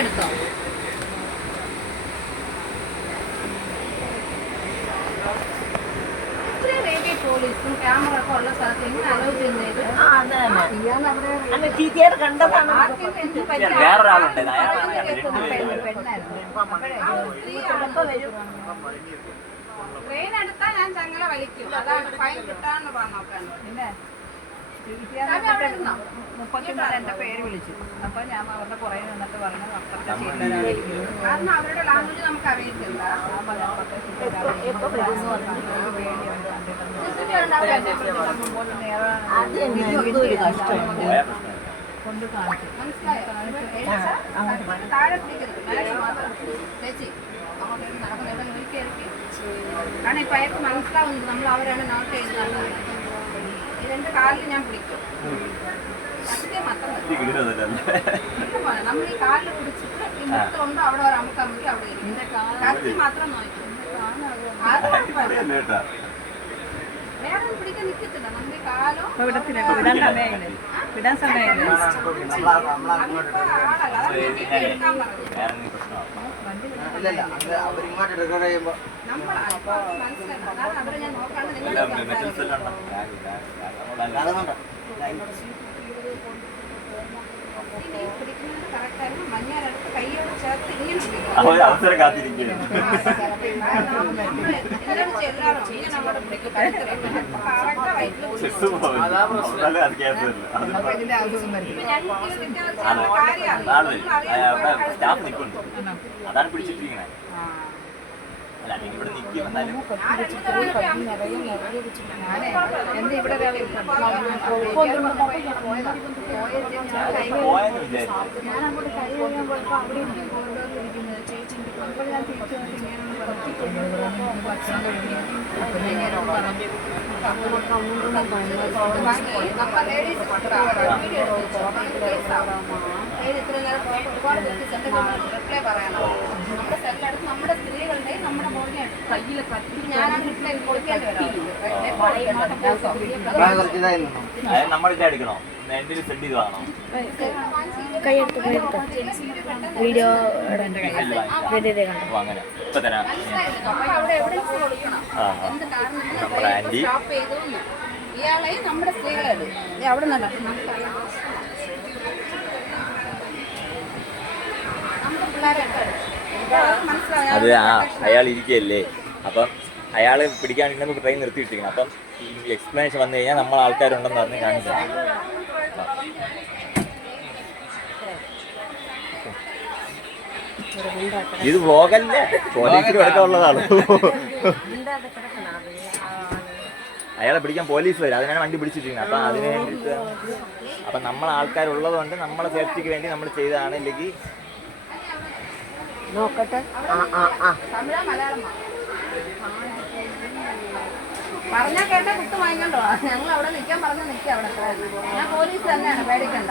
എടുത്തോ. പോലീസും ക്യാമറ ഒക്കെ ഉള്ള സ്ഥലത്ത് എങ്ങനെ അലോ ചെയ്യുന്നത്? ട്രെയിൻ എടുത്താൽ ഞാൻ ചങ്ങല വലിക്കും. അതാണ് ഫൈൻ കിട്ടാന്ന് പറഞ്ഞോക്കാണ്. പിന്നെ 34 എന്റെ പേര് വിളിച്ചു. അപ്പൊ ഞാൻ അവരുടെ പുറകെ നിന്നിട്ട് പറഞ്ഞു കാരണം അവരുടെ ലാംഗ്വേജ് നമുക്ക് അറിയത്തില്ല. കൊണ്ട് കാണിച്ചു. മനസ്സിലായോ? താഴെ ചേച്ചി നടക്കുന്ന എവിടെ നോക്കിയായിരിക്കും. കാരണം ഇപ്പൊ അയാൾക്ക് മനസ്സിലാവുന്നത് നമ്മൾ അവരാണ് നോട്ട് ചെയ്യുന്നത്. ഇതെന്റെ കാലിൽ ഞാൻ പിടിക്കും. നമ്മൾ ഈ കാലിൽ പിടിച്ചിട്ട് ഈ മുത്തുണ്ടോ അവിടെ ഒരു അമുക്കമുക്കി അവിടെ ഇരിക്കും. കത്തി മാത്രം നോക്കും. വേറെ പിടിക്കാൻ നിൽക്കത്തില്ല. നമ്മൾ ഈ കാലോ വിടാൻ സമയം എടുക്കാൻ പറഞ്ഞു. നമ്മളാണ് അവരെ ഞാൻ നോക്കാണ്ട് നിങ്ങൾ പിടിക്കുന്നത് കറക്റ്റായിരുന്നു. മഞ്ഞാരടുത്ത് കൈയോട് ചേർത്ത് ഇങ്ങനെ അവസരം കാത്തിരിക്കുകയാണ്. അതാണ് പിടിച്ചിട്ടിരിക്കണേ. അല്ല ഇവിടെ നിൽക്കും. എന്നാലും എന്റെ ഇവിടെ പോയെന്ന് വിചാരിച്ചു. ഞാൻ അങ്ങോട്ട് കൈ കഴിയാൻ പോയപ്പോൾ അവിടെ കൊണ്ടുവന്നിരിക്കുന്നത് ചേച്ചി അപ്പോൾ ഞാൻ തിരിച്ചു വന്നിട്ട് ഭക്ഷണം കഴിക്കുന്നു. റിപ്ലൈ പറയണം. നമ്മുടെ സെല്ലെടുത്ത് നമ്മുടെ സ്ത്രീകളുടെ നമ്മുടെ മോനെ കയ്യിൽ കത്തി ഞാനാണ് റിപ്ലൈ കൊടുക്കേണ്ടി വരാം. വീഡിയോ ഇയാളെ നമ്മുടെ സ്ത്രീകളെ അവിടെ നിന്നല്ല അത് അയാൾ ഇരിക്കുകയല്ലേ. അപ്പം അയാൾ പിടിക്കാൻ നമുക്ക് ട്രെയിൻ നിർത്തിയിട്ടിരിക്കണം. അപ്പം ഈ എക്സ്പ്ലനേഷൻ വന്നു കഴിഞ്ഞാൽ നമ്മൾ ആൾക്കാരുണ്ടെന്ന് പറഞ്ഞ് കാണിക്കാം. ഇത് വ്ലോഗല്ലേ, പോലീസിന് എടുക്കാനുള്ളതാണ്. അയാളെ പിടിക്കാൻ പോലീസ് വരും. അതിനാണ് വണ്ടി പിടിച്ചിരിക്കുന്നത്. അപ്പം അതിന് വേണ്ടിയിട്ട് അപ്പം നമ്മൾ ആൾക്കാരുള്ളത് കൊണ്ട് നമ്മളെ സേഫ്റ്റിക്ക് വേണ്ടി നമ്മൾ ചെയ്തതാണ്. ഇല്ലെങ്കിൽ നോക്കട്ടെ. പറഞ്ഞാൽ കേട്ട കുത്ത് വാങ്ങിക്കണ്ടോ? ഞങ്ങൾ അവിടെ നിൽക്കാൻ പറഞ്ഞാൽ നിൽക്കാം. അവിടെ ഞാൻ പോലീസ് തന്നെയാണ്, പേടിക്കണ്ട.